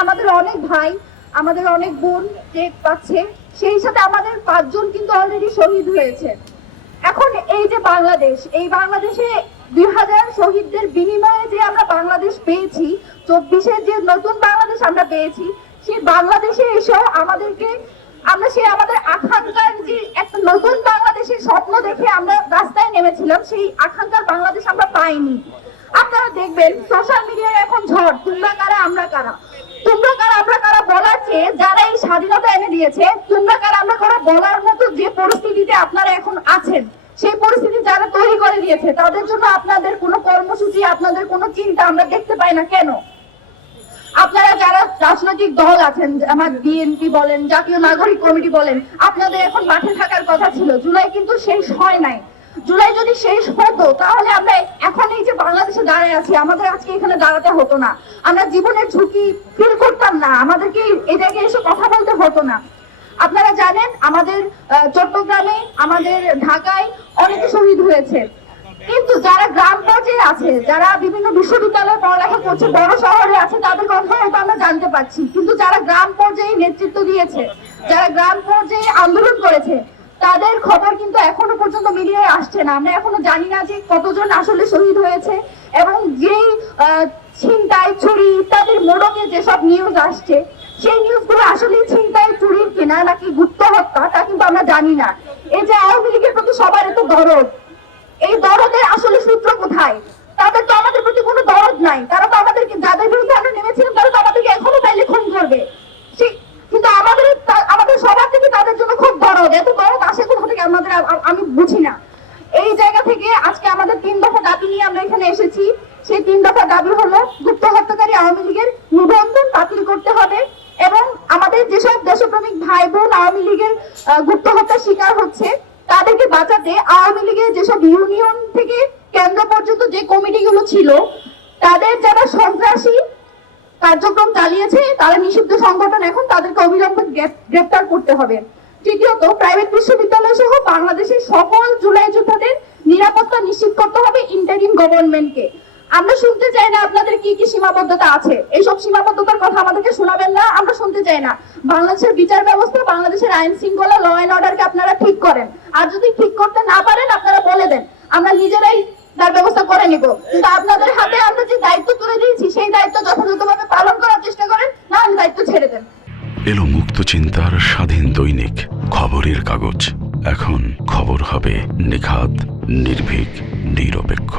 আমাদের অনেক ভাই, আমাদের অনেক বোন টেক পাচ্ছে, সেই সাথে আমাদের 5 জন কিন্তু অলরেডি শহীদ হয়েছে। এখন এই যে বাংলাদেশ, এই বাংলাদেশে 2000 শহীদদের বিনিময়ে যে আমরা বাংলাদেশ পেয়েছি, 24-এর যে নতুন বাংলাদেশ আমরা পেয়েছি, সেই বাংলাদেশে এসে আমাদেরকে আমাদের আকাঙ্ক্ষার যে একটা নতুন বাংলাদেশের স্বপ্ন দেখে আমরা রাস্তায় নেমেছিলাম, সেই আকাঙ্ক্ষার বাংলাদেশ আমরা পাইনি। আপনারা দেখবেন সোশ্যাল মিডিয়ায় এখন ঝড়, তোমরা কারা আমরা কারা, তোমরা কারা আমরা কারা বলার চেয়ে যারা এই স্বাধীনতা এনে দিয়েছে তোমরা কারা আমরা কারা বলার মতো যে পরিস্থিতিতে আপনারা এখন আছেন, সেই পরিস্থিতি যারা তৈরি করে দিয়েছে তাদের জন্য আপনাদের কোনো কর্মসূচি, আপনাদের কোনো চিন্তা আমরা দেখতে পাই না। কেন? আপনারা যারা রাজনৈতিক দল আছেন, আমার বিএনপি বলেন, জাতীয় নাগরিক কমিটি বলেন, আপনাদের এখন মাঠে থাকার কথা ছিল। জুলাই কিন্তু শেষ হয় নাই। জুলাই যদি শেষ হতো তাহলে আমরা এখন এই যে বাংলাদেশে দাঁড়িয়ে আছি, আমাদের আজকে এখানে দাঁড়াতে হতো না, আমরা জীবনের ঝুঁকি ফিল করতাম না, আমাদেরকে এই জায়গায় এসে কথা বলতে হতো না। আপনারা জানেন আমাদের চট্টগ্রামে, আমাদের ঢাকায় অনেকে শহীদ হয়েছে, কিন্তু যারা গ্রাম পর্যায়ে আছে, যারা বিভিন্ন বিশ্ববিদ্যালয়ে পড়ালেখা করছে, বড় শহরে আছে, তাদের কথা হয়তো আমরা জানতে পারছি, কিন্তু যারা গ্রাম পর্যায়ে নেতৃত্ব দিয়েছে, যারা গ্রাম পর্যায়ে আন্দোলন করেছে, তাদের খবর কিন্তু এখনো পর্যন্ত মিডিয়ায় আসছে না। আমরা এখনো জানি না যে কতজন আসলে শহীদ হয়েছে, এবং যেই ছিনতাই, চুরি ইত্যাদির মোড়কে যেসব নিউজ আসছে, সেই নিউজগুলো আসলে ছিনতাই, চুরির কিনা নাকি গুপ্ত হত্যা, তা কিন্তু আমরা জানি না। এই যে আওয়ামী লীগের প্রতি সবার এত দরদ, এই দরদের আসলে সূত্র কোথায়? তাদের তো আমাদের প্রতি কোনো দরদ নাই। তারা তো আমাদেরকে, যাদের বিরুদ্ধে আমরা নেমেছিলাম, তারা তো আমাদেরকে এখনো চাইলে খুন করবে। কিন্তু আমাদের সবার থেকে তাদের জন্য খুব দরদ। এত দরদ আসে কোথা থেকে আমাদের, আমি বুঝি না। এই জায়গা থেকে আজকে আমাদের 3 দফা দাবি নিয়ে আমরা এখানে এসেছি। সেই 3 দফা দাবি হলো, গুপ্ত হত্যাকারী আওয়ামী লীগের নিবন্ধন বাতিল করতে হবে, এবং আমাদের যেসব দেশপ্রেমিক ভাই বোন আওয়ামী লীগের গুপ্ত হত্যার শিকার হচ্ছে তাদেরকে বাঁচাতে আওয়ামী লীগের যেসব ইউনিয়ন থেকে কেন্দ্র পর্যন্ত যে কমিটিগুলো ছিল, তাদের যারা সন্ত্রাসী কার্যক্রম চালিয়েছে, তারা নিষিদ্ধ সংগঠন, এখন তাদেরকে অবিলম্বে গ্রেফতার করতে হবে। তৃতীয়ত, প্রাইভেট বিশ্ববিদ্যালয় সহ বাংলাদেশের সকল জুলাই যোদ্ধাদের নিরাপত্তা নিশ্চিত করতে হবে ইন্টারিম গভর্নমেন্টকে। আমরা শুনতে চাই না আপনাদের কি কি সীমাবদ্ধতা আছে, এইসব সীমাবদ্ধতার কথা আমাদেরকে শোনাবেন না, আমরা শুনতে চাই না। বাংলাদেশের বিচার ব্যবস্থা, বাংলাদেশের আইন শৃঙ্খলা, ল অ্যান্ড অর্ডারকে আপনারা ঠিক করেন, আর যদি ঠিক করতে না পারেন আপনারা বলে দেন, আমরা নিজেরাই তার ব্যবস্থা করে নিব। কিন্তু আপনাদের হাতে আমরা যে দায়িত্ব তুলে দিয়েছি, সেই দায়িত্ব যথাযথভাবে পালন করার চেষ্টা করেন, না হলে দায়িত্ব ছেড়ে দেন। এলো মুক্ত চিন্তার স্বাধীন দৈনিক খবরের কাগজ। এখন খবর হবে নিখাত, নির্ভীক, নিরপেক্ষ।